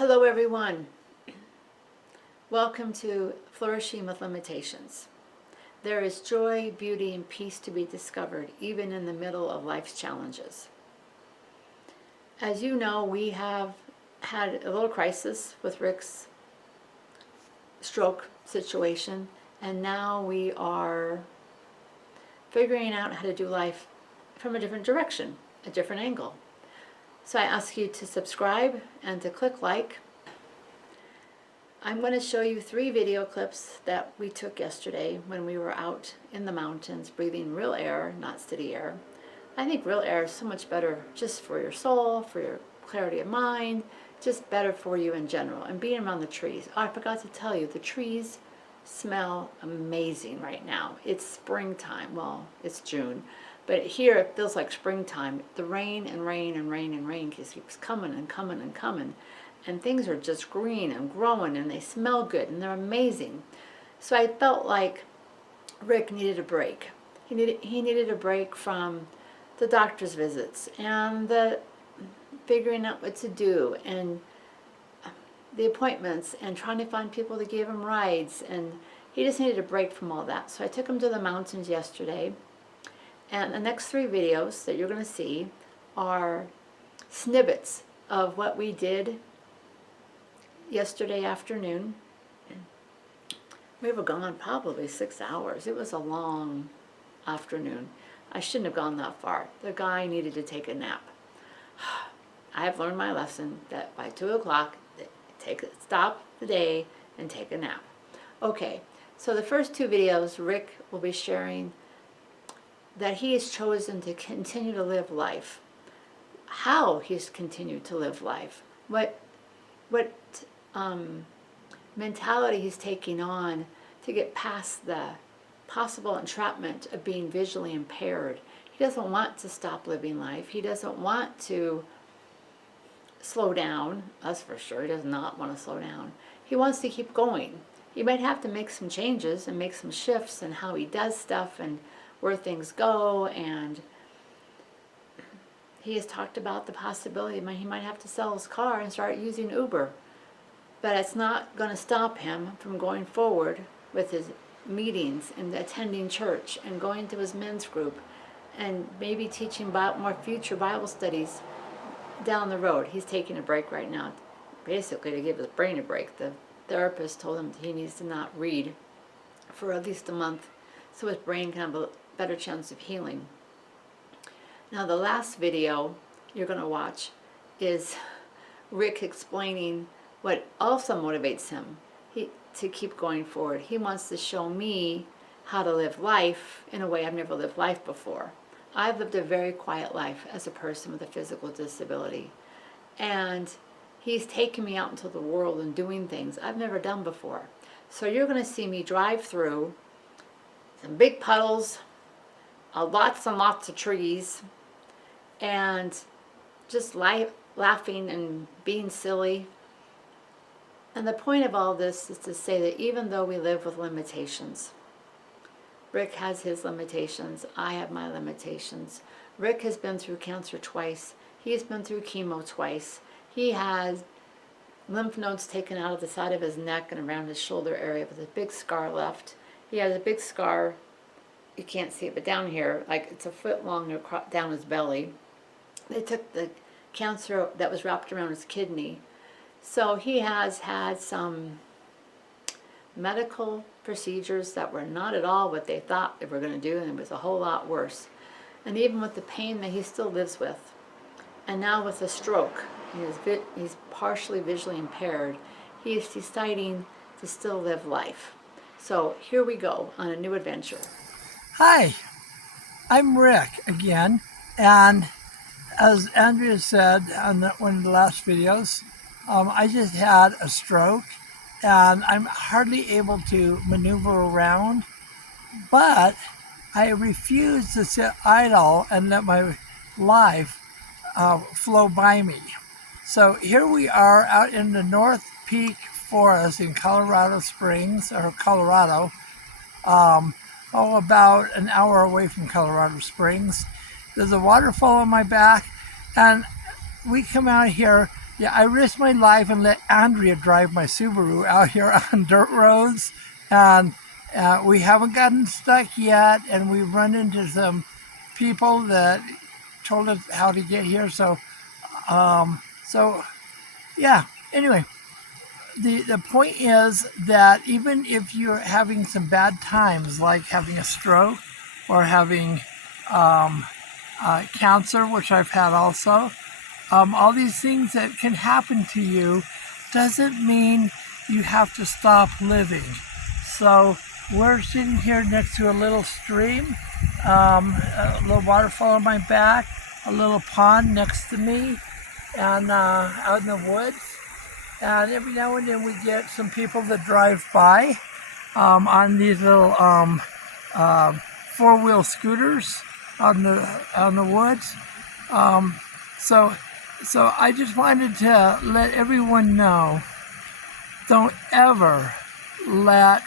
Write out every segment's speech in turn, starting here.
Hello everyone. Welcome to Flourishing with Limitations. There is joy, beauty, and peace to be discovered even in the middle of life's challenges. As you know, we have had a little crisis with Rick's stroke situation, and now we are figuring out how to do life from a different direction, a different angle. So I ask you to subscribe and to click like. I'm going to show you 3 video clips that we took yesterday when we were out in the mountains breathing real air, not city air. I think real air is so much better just for your soul, for your clarity of mind, just better for you in general. And being around the trees. Oh, I forgot to tell you, the trees smell amazing right now. It's springtime. Well, it's June. But here it feels like springtime. The rain and rain and rain and rain just keeps coming and coming and coming. And things are just green and growing and they smell good and they're amazing. So I felt like Rick needed a break. He needed a break from the doctor's visits and the figuring out what to do and the appointments and trying to find people to give him rides, and he just needed a break from all that. So I took him to the mountains yesterday, and the next 3 videos that you're going to see are snippets of what we did yesterday afternoon. We were gone probably 6 hours. It was a long afternoon. I shouldn't have gone that far. The guy needed to take a nap. I have learned my lesson that by 2 o'clock, stop the day and take a nap. Okay, so the first 2 videos, Rick will be sharing that he has chosen to continue to live life, how he's continued to live life, what mentality he's taking on to get past the possible entrapment of being visually impaired. He doesn't want to stop living life. He doesn't want to slow down, that's for sure. He does not want to slow down. He wants to keep going. He might have to make some changes and make some shifts in how he does stuff and where things go, and he has talked about the possibility he might have to sell his car and start using Uber. But it's not going to stop him from going forward with his meetings and attending church and going to his men's group and maybe teaching more future Bible studies down the road. He's taking a break right now, basically to give his brain a break. The therapist told him he needs to not read for at least a month so his brain can have a better chance of healing. Now the last video you're going to watch is Rick explaining what also motivates him to keep going forward. He wants to show me how to live life in a way I've never lived life before. I've lived a very quiet life as a person with a physical disability, and he's taken me out into the world and doing things I've never done before. So you're going to see me drive through some big puddles, lots and lots of trees, and just laughing and being silly. And the point of all this is to say that even though we live with limitations, Rick has his limitations, I have my limitations. Rick has been through cancer twice. He's been through chemo twice. He has lymph nodes taken out of the side of his neck and around his shoulder area with a big scar left. He has a big scar, you can't see it, but down here, like it's a foot long down his belly. They took the cancer that was wrapped around his kidney. So he has had some medical procedures that were not at all what they thought they were going to do, and it was a whole lot worse. And even with the pain that he still lives with, and now with a stroke, he's partially visually impaired, he is deciding to still live life. So here we go on a new adventure. Hi, I'm Rick again, and as Andrea said on one of the last videos, I just had a stroke and I'm hardly able to maneuver around, but I refuse to sit idle and let my life flow by me. So here we are out in the North Peak Forest in Colorado Springs, or Colorado, about an hour away from Colorado Springs. There's a waterfall on my back, and we come out here Yeah, I risked my life and let Andrea drive my Subaru out here on dirt roads, and we haven't gotten stuck yet, and we've run into some people that told us how to get here. So yeah. Anyway, the point is that even if you're having some bad times, like having a stroke or having cancer, which I've had also, all these things that can happen to you doesn't mean you have to stop living. So we're sitting here next to a little stream, a little waterfall on my back, a little pond next to me, and out in the woods. And every now and then we get some people that drive by on these little four-wheel scooters out in the woods. So I just wanted to let everyone know, don't ever let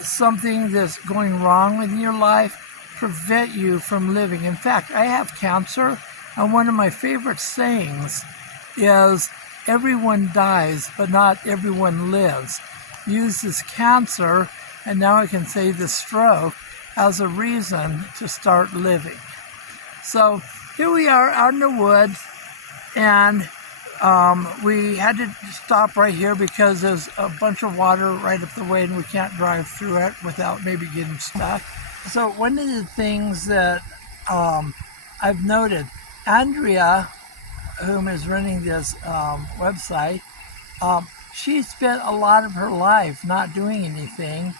something that's going wrong in your life prevent you from living. In fact, I have cancer, and one of my favorite sayings is, everyone dies, but not everyone lives. Use this cancer, and now I can say the stroke, as a reason to start living. So here we are out in the woods, and we had to stop right here because there's a bunch of water right up the way and we can't drive through it without maybe getting stuck. So one of the things that I've noted, Andrea, whom is running this website, she spent a lot of her life not doing anything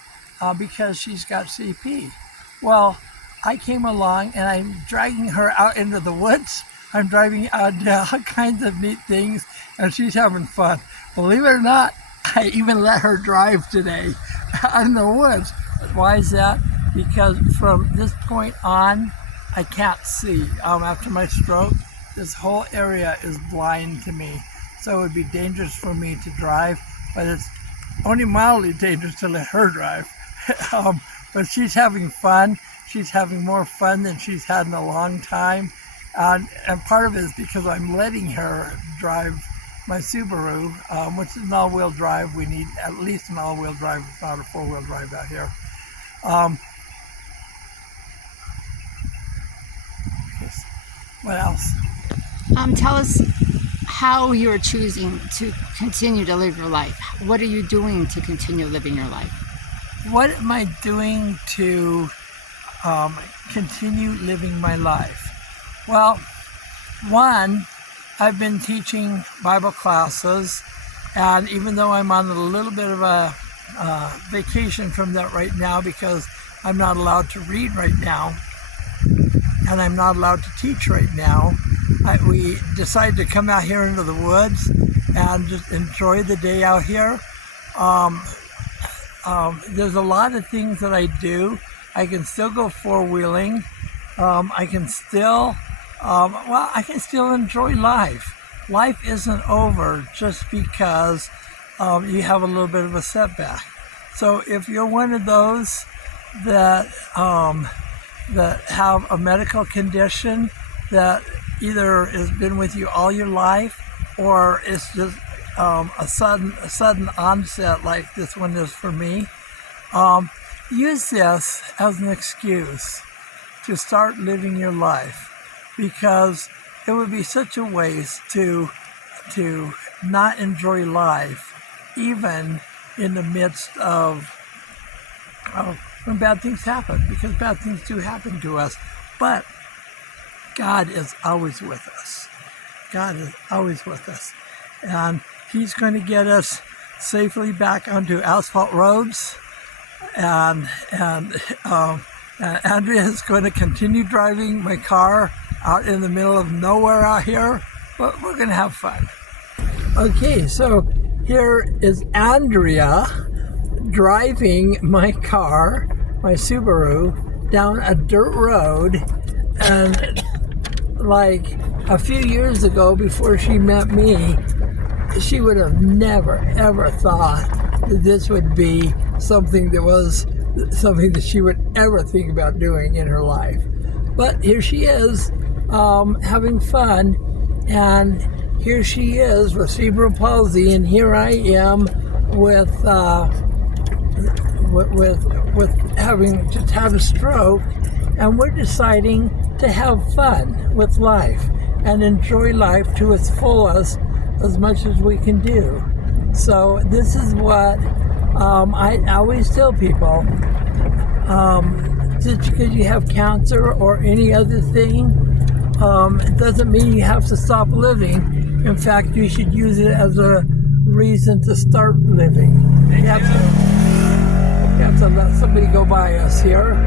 because she's got CP. Well, I came along and I'm dragging her out into the woods. I'm driving out to all kinds of neat things, and she's having fun. Believe it or not, I even let her drive today out in the woods. Why is that? Because from this point on, I can't see. After my stroke, this whole area is blind to me. So it would be dangerous for me to drive, but it's only mildly dangerous to let her drive. But she's having fun. She's having more fun than she's had in a long time. And part of it is because I'm letting her drive my Subaru, which is an all-wheel drive. We need at least an all-wheel drive, if not a four-wheel drive out here. What else? Tell us how you're choosing to continue to live your life. What are you doing to continue living your life? What am I doing to continue living my life? Well, one, I've been teaching Bible classes, and even though I'm on a little bit of a vacation from that right now because I'm not allowed to read right now, and I'm not allowed to teach right now, we decided to come out here into the woods and just enjoy the day out here. There's a lot of things that I do. I can still go four-wheeling. I can still enjoy life. Life isn't over just because you have a little bit of a setback. So if you're one of those that have a medical condition that either has been with you all your life, or it's just a sudden onset like this one is for me, use this as an excuse to start living your life, because it would be such a waste to not enjoy life, even in the midst of when bad things happen, because bad things do happen to us. But God is always with us. God is always with us. And He's going to get us safely back onto asphalt roads. And Andrea is going to continue driving my car out in the middle of nowhere out here. But we're going to have fun. Okay, so here is Andrea driving my car, my Subaru, down a dirt road. And like a few years ago, before she met me, she would have never ever thought that this would be something that she would ever think about doing in her life. But here she is, having fun. And here she is with cerebral palsy, and here I am with having just had a stroke, and we're deciding to have fun with life and enjoy life to its fullest as much as we can do. So this is what I always tell people. Just because you have cancer or any other thing, it doesn't mean you have to stop living. In fact, you should use it as a reason to start living. You have to let somebody go by us here.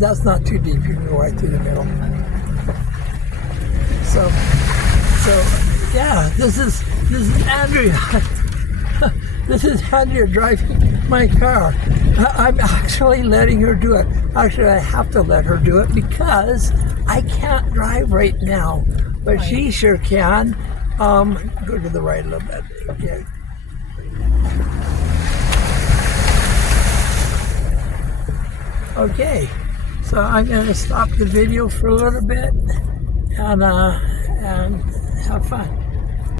That's not too deep. You can go right through the middle. So yeah, this is Andrea. This is Andrea driving my car. I'm actually letting her do it. Actually, I have to let her do it because I can't drive right now, but she sure can. Go to the right a little bit. Okay. Okay. So I'm going to stop the video for a little bit and have fun.